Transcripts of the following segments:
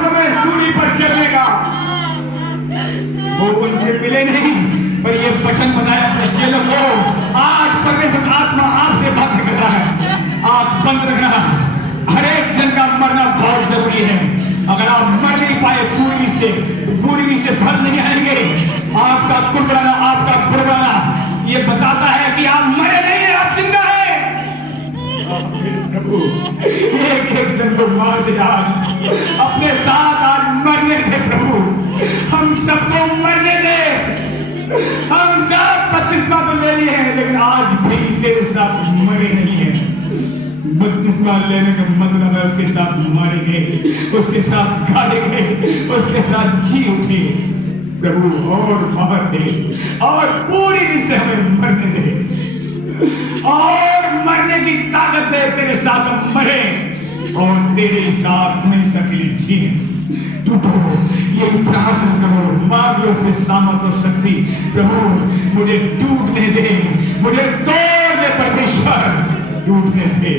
समय सूली पर चलने का। वो उनसे मिले नहीं, पर ये वचन बताया अपने चेलों को, आज परमेश्वर आत्मा आपसे बात कर रहा है। आप बंद रखना, हर एक जन का मरना बहुत जरूरी है। अगर आप मर नहीं पाए पूर्वी से, तो पूर्वी से फल नहीं आएंगे। आपका कुड़कुड़ाना, आपका बुड़बुड़ाना ये बताता है कि आप मरे नहीं है, आप जिंदा है। प्रभु एक एक जन को मार दिया, अपने साथ आज मरने दे प्रभु, हम सबको मरने दे। हम सब बपतिस्मा तो ले लिए हैं, लेकिन आज भी तेरे साथ मरे नहीं है। बपतिस्मा लेने का मतलब है उसके साथ मारेंगे, उसके साथ गाड़ेंगे, उसके साथ जी उठे। प्रभु और मार दे, और पूरी से हमें मरने दे, और मरने की ताकत दे। तेरे साथ हम मरे और तेरे साथ नहीं सके जी। टूटो, ये प्रार्थना करो, मांग लो से सामर्थ और शक्ति। प्रभु मुझे टूटने दे, मुझे तोड़ दे परमेश्वर, टूटने दे,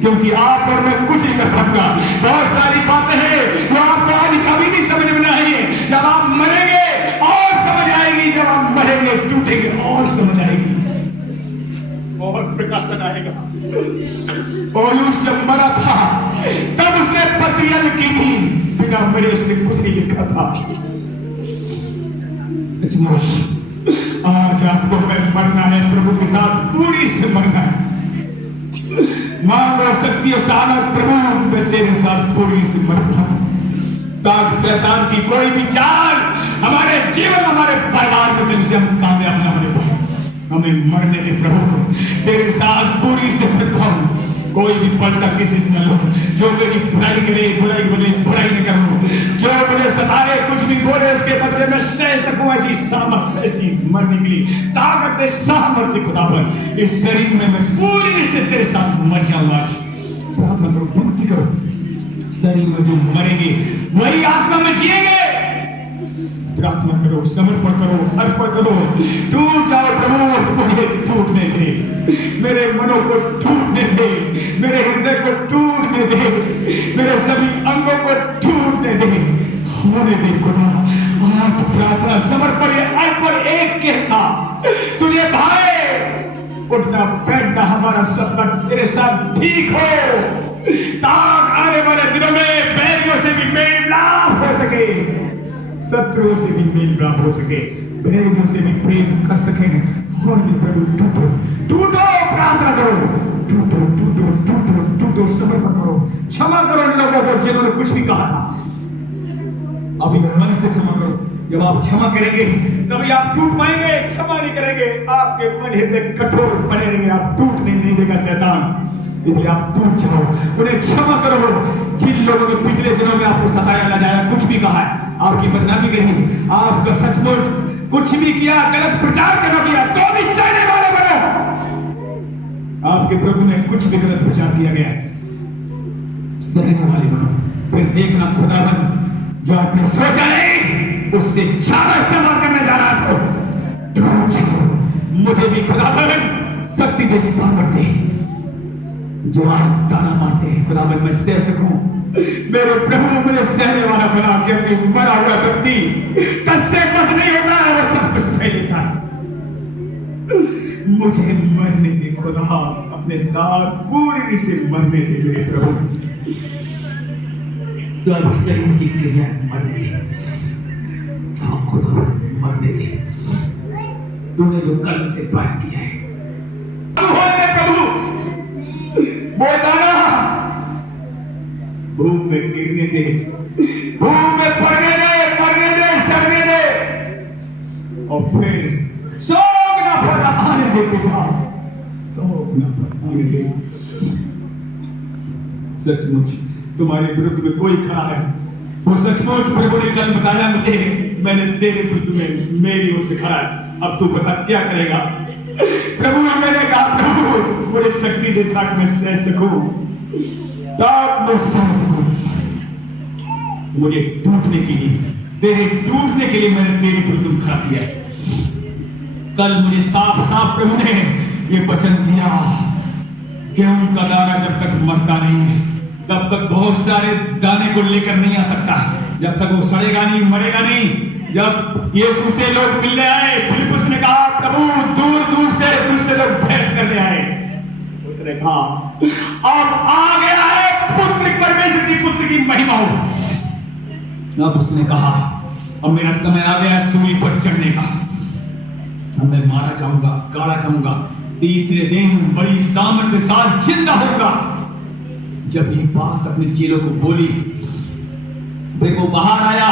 क्योंकि आप और मैं कुछ नहीं कर पाऊंगा। बहुत सारी बातें हैं जो आपको आज कभी नहीं समझ में आएगी। जब आप मरेंगे और समझ आएगी, जब आप मरेंगे टूटेंगे और समझ आएगी, और प्रकाशन आएगा। पौलुस जब मरा था तब उसने पत्रियां लिखी थी, बिना मरे उसने कुछ नहीं लिखा था। सचमुच आज आपको मैं मरना है, प्रभु के साथ पूरी से मरना है। मांग और शक्ति और सामर्थ प्रभु, मैं तेरे साथ पूरी से मरता हूं, ताकि शैतान की कोई भी चाल हमारे जीवन, हमारे परिवार में से हम कामयाब न होने पाए। हमें मरने दे प्रभु, तेरे साथ पूरी से मरता हूं। कोई भी पलटा किसी न लो, जो मेरी बुराई करे बुराई बोले, बुराई न करो, जो मुझे सताए कुछ भी बोले उसके बदले में सह सकूं ऐसी सामर्थ, ऐसी मरने की ताकत दे, सामर्थ खुदा पर। इस शरीर में मैं पूरी से तेरे साथ मर जाऊं। आज प्रार्थना करो, विनती करो, शरीर में जो मरेंगे वही आत्मा में जिएंगे। प्रार्थना करो, समर्पण करो, अर्पण करो, टूट जाओ प्रभु, मुझे टूटने दे, मेरे मनों को टूटने दे, मेरे हृदय को टूटने दे, मेरे सभी अंगों को टूटने दे, होने दे खुदा। आज प्रार्थना, समर्पण, अर्पण एक के था तुझे भाई, उठना बैठना हमारा सपना तेरे साथ ठीक हो, ताकि आने वाले दिनों में बैरियों से भी मेल मिलाप हो सके, शत्रुओं से भी मेल मिलाप हो सके, बैरियों से भी प्रेम कर सके। और प्रभु टूटो, टूटो, प्रार्थना करो, टूटो टूटो टूटो टूटो, समर्पण करो, क्षमा करो उन लोगों को जिन्होंने कुछ भी कहा था। अभी मन से क्षमा करो। जब आप क्षमा करेंगे तभी आप टूट पाएंगे। क्षमा नहीं करेंगे, आपके मन हृदय कठोर बने रहेंगे, आप टूटने नहीं देगा शैतान। इसलिए आप टूट जाओ, उन्हें क्षमा करो। जिन लोगों ने पिछले दिनों में आपको सताया, लजाया, कुछ भी कहा है, आपकी बदनामी करी, आपका सचमुच कुछ भी किया, गलत प्रचार करो किया, तो भी सहने वाले बनो। आपके प्रभु ने कुछ भी गलत प्रचार किया गया, सहने वाले बनो। फिर देखना खुदावन जो आपने सोचा नहीं उससे ज्यादा इस्तेमाल करने जा रहा था। मुझे भी खुदावन शक्ति दे, सामर्थ्य दे, जो आप ताना मारते हैं खुदावन मैं सह सकूं। मेरे प्रभु मुझे सहने वाला बना, क्योंकि मरा हुआ व्यक्ति कष्ट बस नहीं होता है, वो सब कुछ सह लेता है। मुझे मरने दे खुदा, अपने साथ पूरी से मरने दे मेरे प्रभु। सब शरीर की क्रिया मरने दे, हाँ खुदा मरने दे। तूने जो कल से बात किया है प्रभु, वो दाना भूम में गिरने दे, भूम में पड़ने दे, पड़ने दे, सड़ने दे, और फिर सोग ना फल आने दे पिता, सोग ना फल आने दे। सचमुच तुम्हारे विरुद्ध में कोई खड़ा है, वो सचमुच प्रभु ने कल बताया मुझे, मैंने तेरे विरुद्ध में मेरी ओर से खड़ा है। अब तू बता क्या करेगा। प्रभु ने मैंने कहा प्रभु मुझे शक्ति दे ताकि मैं सह सकूं, ताकि मैं सह सकूं। मुझे टूटने के लिए, तेरे टूटने के लिए मैंने तेरे विरुद्ध खड़ा किया है। कल मुझे साफ साफ प्रभु ने ये वचन दिया, गेहूं का दाना जब तक मरता नहीं है तब तक बहुत सारे दाने को लेकर नहीं आ सकता, जब तक वो सड़ेगा नहीं, मरेगा नहीं। जब यीशु से लोग मिलने आए, फिलिप्पुस ने कहा प्रभु दूर दूर से दूसरे लोग भेंट करने आए। उसने कहा अब आ गया है पुत्र परमेश्वर की पुत्र की महिमा हो। अब उसने कहा अब मेरा समय आ गया सूली पर चढ़ने का, अब मैं मारा जाऊंगा, गाड़ा जाऊंगा, तीसरे दिन बड़ी सामर्थ के साथ जिंदा होगा। जब ये बात अपने चेलों को बोली, फिर वो बाहर आया,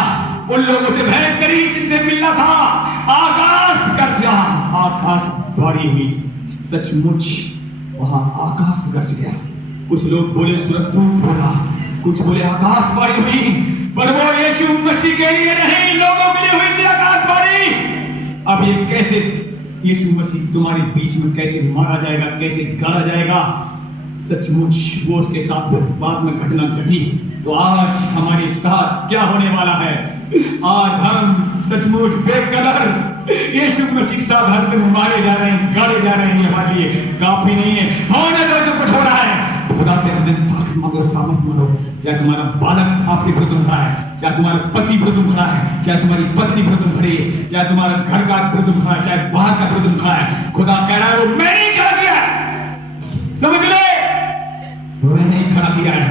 उन लोगों से भेंट करी जिनसे मिलना था। आकाश गरजा, आकाश भारी हुई, सचमुच वहां आकाश गरज गया। कुछ लोग बोले स्वर्गदूत बोला, कुछ बोले आकाश भारी हुई, पर वो यीशु मसीह के लिए नहीं, लोगों के लिए हुई थी आकाश भारी। अब ये कैसे यीशु मसीह तुम्हारे बीच में कैसे मारा जाएगा, कैसे गाड़ा जाएगा? सचमुच वो उसके साथ बाद में घटना घटी। तो आज हमारे साथ क्या होने वाला है? आज हम सचमुच बेकदर यीशु मसीह के साथ हर दिन मारे जा रहे हैं, गाड़े जा रहे हैं। हमारे लिए काफी नहीं है, होने दो जो कुछ हो रहा है। खुदा से हर दिन ताकत मांगो, सामर्थ मांगो। क्या तुम्हारा बालक आपके विरुद्ध खड़ा है? क्या तुम्हारा पति विरुद्ध खड़ा है? क्या तुम्हारी पत्नी विरुद्ध खड़ी है? क्या तुम्हारा घर का विरुद्ध खड़ा है? चाहे बाहर का विरुद्ध खड़ा है? खुदा कह रहा है वो मैंने खड़ा किया, समझ ले, मैंने खड़ा किया है।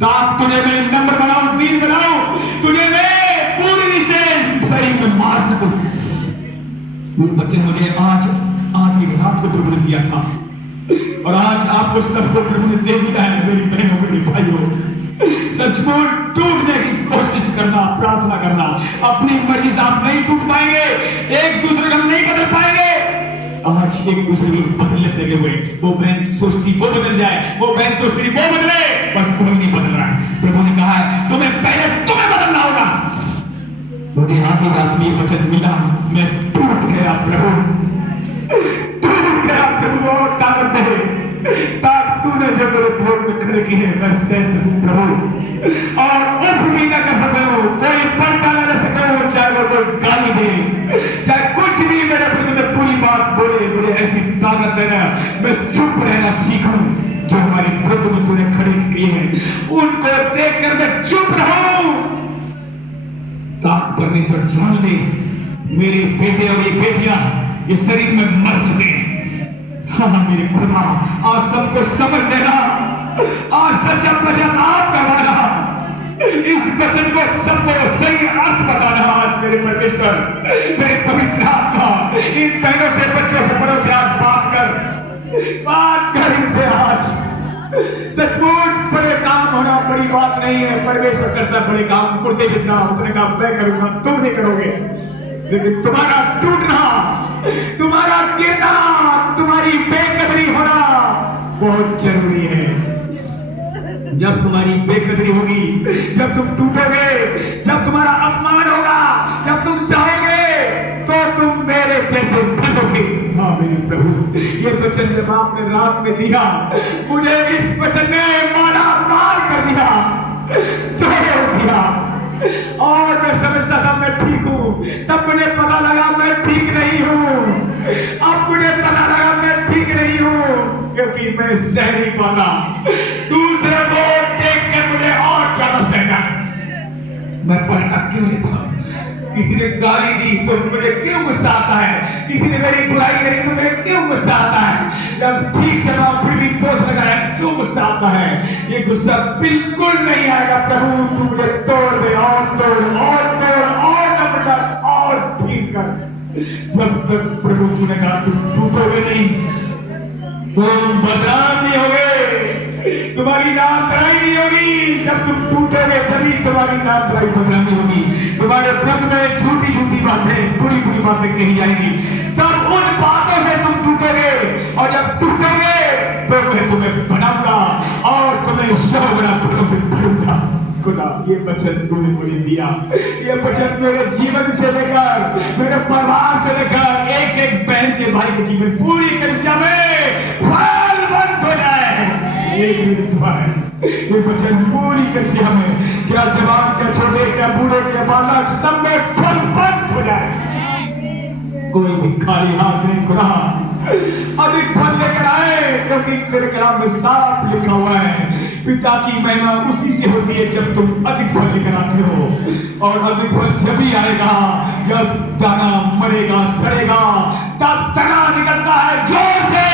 ताकत तुझे मैं नंबर बनाऊं, तीन बनाऊं, तुझे मैं पूरी से शरीर में मार सकूं। मेरे बच्चे मुझे आज आधी रात को प्रभु ने दिया था, और आज आपको सबको प्रभु ने दे दिया है। मेरी बहनों, मेरे भाइयों, सचमुच टूटने की कोशिश करना, प्रार्थना करना। अपनी मर्जी से आप नहीं टूट पाएंगे, एक दूसरे को नहीं बदल पाएंगे। आज एक दूसरे को बदलने लगे हुए, वो बहन सोचती वो बदल जाए, वो बहन सोचती वो बदले, पर कोई नहीं बदल रहा है। प्रभु ने कहा है तुम्हें पहले तुम्हें बदलना होगा। मुझे आधी रात में वचन मिला, मैं टूट गया प्रभु, टूट गया प्रभु, और ताकत दे, ताकत तूने जो मेरे भोग में खड़े की है मैं सह सकूं प्रभु, और उठ भी न कर सकूं, कोई पर्दा न रह सकूं, चाहे वो कोई गाली दे, चाहे कुछ भी मेरे प्रति में पूरी बात बोले, मुझे ऐसी ताकत देना मैं चुप रहना सीखूं। जो हमारी विरुद्ध में तूने खड़े किए हैं उनको देखकर मैं चुप रहूं। ताकत परमेश्वर जान ले, मेरे बेटे और ये बेटियां ये शरीर में मर चुके हैं। हाँ मेरे खुदा, आज सबको समझ देना, आज सच्चा पश्चाताप करवाना, इस वचन को सबको सही अर्थ बताना। आज मेरे परमेश्वर, मेरे पवित्र आत्मा, इन बहनों से, बच्चों से, बड़ों से आज बात कर इनसे। आज सचमुच बड़े काम होना बड़ी बात नहीं है, परमेश्वर करता बड़े काम, कुर्ते जितना उसने कहा मैं करूंगा, तुम नहीं करोगे, लेकिन तुम्हारा टूटना, तुम्हारा गिरना, तुम्हारी बेकदरी होना बहुत जरूरी है। जब तुम्हारी बेकदरी होगी, जब तुम टूटोगे, जब तुम्हारा अपमान होगा, जब तुम सहोगे, तो तुम मेरे जैसे बनोगे। हाँ मेरे प्रभु, ये वचन जब आपने रात में दिया, मुझे इस वचन ने मारा मार कर दिया, तोड़ दिया, और मैं समझता था मैं ठीक हूं, तब मुझे पता लगा मैं ठीक नहीं हूं। अब मुझे पता लगा मैं ठीक नहीं हूं, क्योंकि मैं सह नहीं पाता दूसरे को देख कर मुझे और ज्यादा सहना। मैं पलटा क्यों नहीं था? किसी ने गाली दी तो मुझे क्यों गुस्सा आता है? किसी ने मेरी बुराई करी तो मुझे क्यों गुस्सा आता है? जब ठीक चला फिर भी दोष लगाया, क्यों गुस्सा आता है? ये गुस्सा बिल्कुल नहीं आएगा। प्रभु तू मुझे तोड़ दे, और तोड़, और तोड़, और नम्रता, और ठीक कर। जब तक प्रभु तूने कहा तुम टूटोगे नहीं, तुम बदनाम नहीं होगे, तुम्हारी नाम तराई नहीं होगी। जब तुम टूटोगे तभी तुम्हारी नाम तराई बदनामी होगी। तुम्हारे विरुद्ध में झूठी झूठी बातें, बुरी बुरी बातें कही जाएंगी, तब उन बातों से तुम टूटोगे, और जब टूटोगे तो मैं तुम्हें बनाऊंगा और तुम्हें 100 गुना फलों से भरूंगा। खुदा ये वचन तूने मुझे दिया, ये वचन मेरे जीवन से लेकर, मेरे परिवार से लेकर, एक एक बहन के भाई के जीवन, पूरी कलिसिया में फलवंत हो जाए, ये मेरी दुआ है। ये वचन पूरी कलिसिया में, क्या जवान, क्या छोटे, क्या बूढ़े, क्या बालक, सब में फलवंत हो जाए। कोई भी खाली हाथ नहीं, खुदा अधिक फल लेकर आए, क्योंकि तेरे कलाम में साफ लिखा हुआ है पिता की महिमा उसी से होती है जब तुम अधिक फल लेकर आते हो। और अधिक फल जब ही आएगा जब दाना मरेगा, सड़ेगा, तब तना निकलता है, जोर से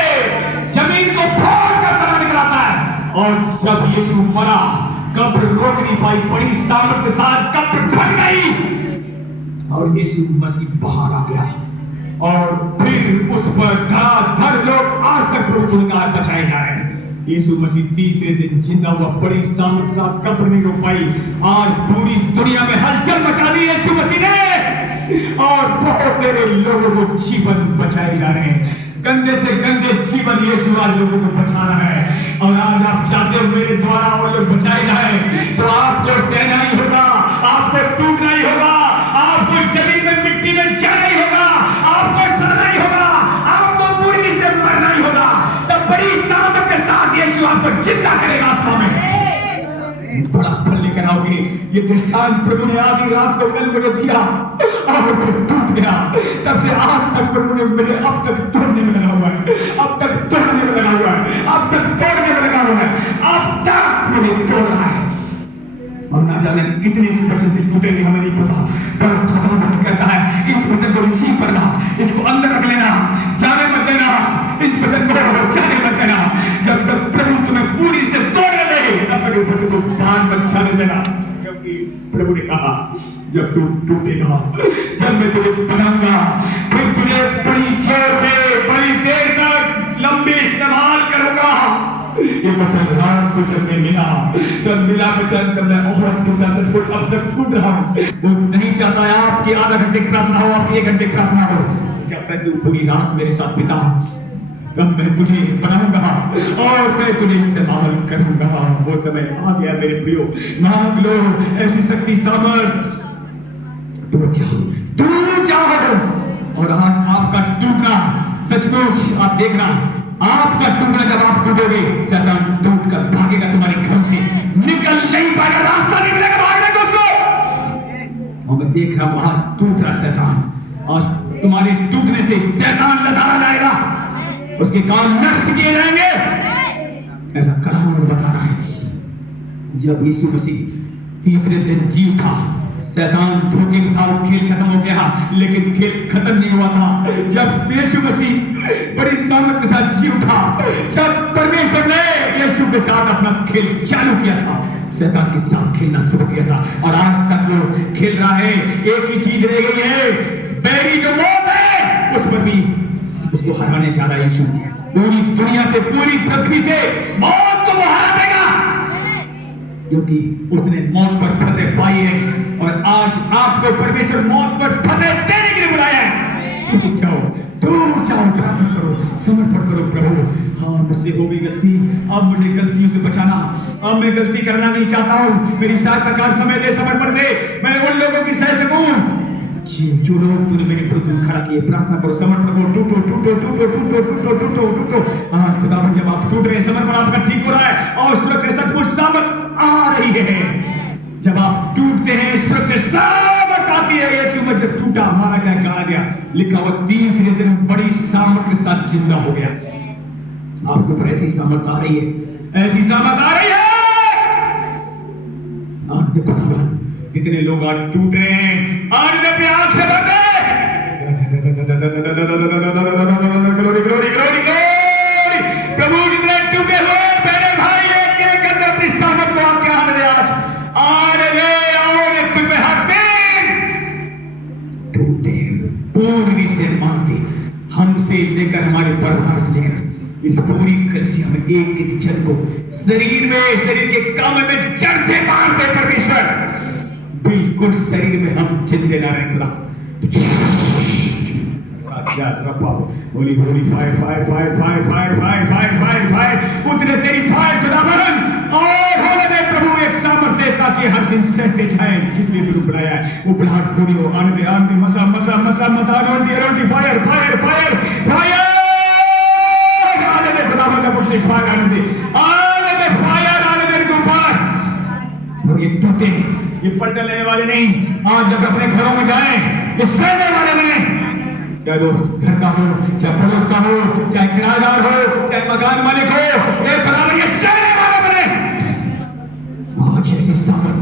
जमीन को फोड़ कर तना निकल आता है। और जब यीशु मरा, कब्र रोक नहीं पाई, बड़ी सामर्थ के साथ कब्र फट गई और यीशु मसीह बाहर आ गया। और फिर उस पर धड़ लोग आज तक पुरस्कार बचाए जा रहे हैं। यीशु मसीह तीसरे दिन जिंदा हुआ, बड़ी सामर्थ के साथ कब्र नहीं रोक पाई। आज पूरी दुनिया में हलचल मचा दी यीशु मसीह ने और बहुत सारे लोगों को जीवन बचाए जा रहे हैं। गंदे से गंदे जीवन यीशु आज लोगों को बचा रहा है। और आज आप चाहते हो मेरे द्वारा और लोग बचाए जाए, तो आपको सहना ही होगा, आपको टूटना ही होगा, आपको जमीन में मिट्टी में जाना ही होगा, आपको सड़ना ही होगा, आपको पूरी से मरना ही होगा। तब बड़ी सामर्थ के साथ यीशु आपको जिंदा करेगा आत्मा में, बड़ा फल लेकर आओगे। ये दृष्टांत प्रभु ने आधी रात को कल मुझे दिया और वो टूट गया। तब से आज तक प्रभु ने मुझे अब तक तोड़ने में लगा हुआ है, अब तक तोड़ने में लगा हुआ है, अब तक तोड़ने में लगा हुआ है, अब तक मुझे तोड़ रहा है। और ना जाने कितनी इस वचन से टूटेगी हमें नहीं पता, पर खत्म करता है। इस वचन को रिसीव करना, इसको अंदर रख लेना, जाने मत देना, इस वचन को जाने मत देना। जब तक प्रभु तुम्हें पूरी से तोड़ ले, तब तक वचन को बांध मत जाने देना। क्योंकि प्रभु ने कहा जब तू टूटेगा, जब मैं तुझे बनाऊंगा, फिर तुझे बड़ी जोर से बड़ी देर तक लंबी इस्तेमाल करूंगा। ये वचन रात को जब मैं मिला, सब मिला वचन कर मैं और टूटा सब कुछ अब तक टूट रहा हूँ। वो नहीं चाहता है आपकी आधा घंटे की प्रार्थना हो, आपकी 1 घंटे की प्रार्थना हो। जब तक तू पूरी रात मेरे साथ बिता, तब मैं तुझे बनाऊंगा और मैं तुझे इस्तेमाल करूंगा। वो समय आ गया मेरे प्रियो, मांग लो ऐसी शक्ति सामर्थ, दूर जाओ। और आज आपका टूटना सचमुच आप देखना, आपका टूटना जब आप टूटोगे, शैतान टूट कर भागेगा तुम्हारे घर से, निकल नहीं पाएगा, रास्ता नहीं मिलेगा भागने को उसको। और मैं देख रहा हूं वहां टूट रहा शैतान, और तुम्हारे टूटने से शैतान लताड़ा जाएगा, उसके काम नष्ट किए जाएंगे। ऐसा कलाम बता रहा है। जब यीशु मसीह तीसरे दिन जी उठा, शैतान धोखे में था, वो खेल खत्म हो गया, लेकिन खेल खत्म नहीं हुआ था। जब यीशु मसीह बड़ी सामर्थ के साथ जी उठा, जब परमेश्वर ने यीशु के साथ अपना खेल चालू किया था, शैतान के साथ खेलना शुरू किया था, और आज तक वो खेल रहा है। एक ही चीज रह गई है, बैरी जो मौत है, उस पर भी उसको हराने जा रहा है यीशु। पूरी दुनिया से, पूरी पृथ्वी से मौत को वो हरा देगा, क्योंकि उसने मौत पर फतेह पाई है। और आज आपको परमेश्वर मौत पर फतेह देने के लिए बुलाया है। दूर जाओ, प्रार्थना करो, समर्पण करो। प्रभु हाँ, मुझसे हो गई गलती, अब मुझे गलतियों से बचाना, अब मैं गलती करना नहीं चाहता हूँ, मेरी सहायता कर, समय दे, समर्पण दे, मैं उन लोगों की सह सकूं जो लोग तूने मेरे विरुद्ध खड़ा किए। प्रार्थना करो, समर्पण करो, टूटो टूटो टूटो टूटो टूटो टूटो टूटो। हाँ खुदावन, जब आप टूट रहे हैं, समर्पण आपका ठीक हो रहा है और सुरक्षा सचमुच सामर्थ आ रही है। जब आप टूटते हैं, सुरक्षा सामर्थ आती है। यीशु में जब टूटा, मारा गया, गाड़ा गया, लिखा हुआ तीसरे दिन बड़ी सामर्थ के साथ जिंदा हो गया। आपके ऊपर ऐसी सामर्थ आ रही है, ऐसी सामर्थ आ रही है। कितने लोग आज टूट रहे हैं, आज अपने आंख से बंद ग्लोरी ग्लोरी ग्लोरी ग्लोरी। प्रभु जितने टूटे हुए मेरे भाई, एक एक करके अपनी सामर्थ को आपके आने दे। आज आने दे, आओ तुम में हर दिन टूटे पूरी से मारते, हमसे लेकर हमारे परिवार से लेकर इस पूरी कलिसिया में एक एक जन को शरीर में, शरीर के काम में जड़ से मारते परमेश्वर। बिल्कुल शरीर में हम जिंदे ना रहे खुदा। Holi Holi fire fire fire fire fire fire fire fire fire उतरे तेरी फायर खुदावन। और होने दे प्रभु एक सामर्थ दे, ताकि हर दिन सहते जाए जिसने तुझे बुलाया है वो बुलाहट पूरी हो। आने दे मसा मसा मसा मसा रोटी फायर फायर फायर फायर। आने दे खुदावन का पुत्र फायर, आने दे फायर, आने दे ऊपर। और ये टूटे, ये पलटने लेने वाले नहीं। आज जब अपने घरों में जाएं, ये सहने वाले बने, चाहे वो घर का हो, चाहे पड़ोस का हो, चाहे किराएदार हो, चाहे मकान मालिक हो, एक बराबर ये सहने वाले बने।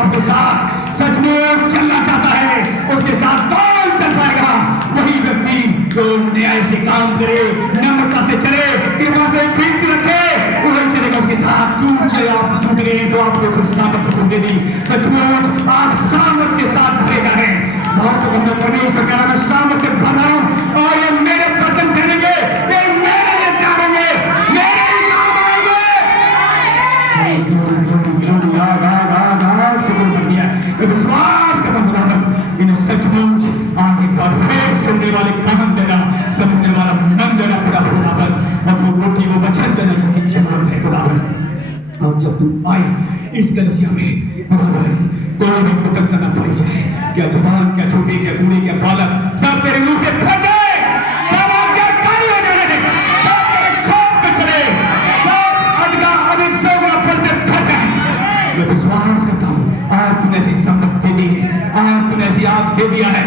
आपके साथ सचमुच चलना चाहता है, उसके साथ कौन चल पाएगा? वही व्यक्ति जो न्याय से काम करे, नम्रता से चले, कृपा से प्रीति रखे, वही चलेगा। उसके साथ टूट जाए, आप टूट गए तो आपको कुछ सामर्थ को दे दी। सचमुच आप सामर्थ के साथ भरे जा रहे हैं। बहुत परमेश्वर कह रहा है सामर्थ से भरा हूं और ये मेरे वचन करेंगे, ये मेरे लिए प्यारेंगे, मेरे ही काम आएंगे। विश्वास का मतलब इन्हें सचमुच आगे बार फिर सुनने वाले काम देना, समझने वाला मन देना खुदा खुदावन, और वो रोटी वो वचन देना जिसकी जरूरत है खुदावन। और जब तुम आए इस कलीसिया में कोई भी कुटक करना पड़ जाए, क्या जवान, क्या छोटे, क्या बूढ़े, क्या बालक, सब तेरे मुंह से फट जाए, सब आज्ञाकारी हो जाए, सब तेरे खोप पे चले, सब अधिक सौ गुना फल से फट जाए। मैं विश्वास करता हूँ आज तूने ऐसी समझ दे दी है, आज तूने ऐसी आप दे दिया है,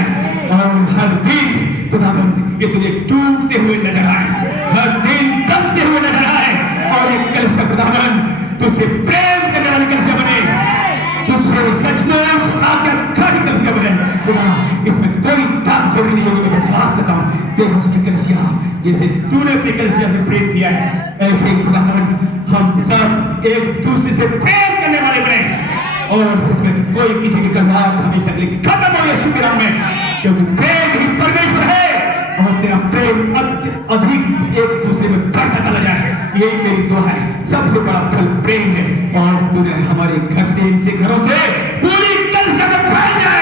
और हर दिन खुदावन ये तुझे टूटते हुए नजर आए, हर दिन दबते हुए नजर आए, और एक कलीसिया खुदावन तुझसे प्रेम करने वाली कलीसिया बने, तुझसे सचमुच आज्ञाकारी कलीसिया बने। खुदा इसमें कोई दाग जरूरी नहीं होगी। मैं विश्वास करता हूँ तेरे उसकी कलीसिया जैसे तूने अपनी कलीसिया से प्रेम किया है, ऐसे ही खुदावन हम सब एक दूसरे से प्रेम करने वाले बने, और उसमें कोई किसी की कलवार हमेशा के लिए खत्म हो यीशु के नाम में, क्योंकि प्रेम ही परमेश्वर है, और तेरा प्रेम अधिक एक दूसरे में बढ़ता चला जाए। यही मेरी दुआ है। सबसे बड़ा फल प्रेम है, और तूने हमारे घर से, इनसे घरों से पूरी कलीसिया में फैल जाए,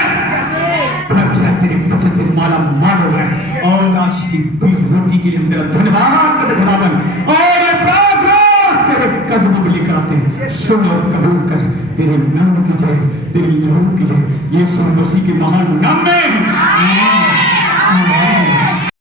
तेरे बचन से माला माल हो जाए। और आज की बीच रोटी के लिए हम तेरा धन्यवाद करते खुदावन, और ये प्रार्थना तेरे कदमों में लेकर आते हैं। सुन और कबूल कर, तेरे नाम की जय, तेरे लहू की जय, यीशु मसीह के महान नाम में।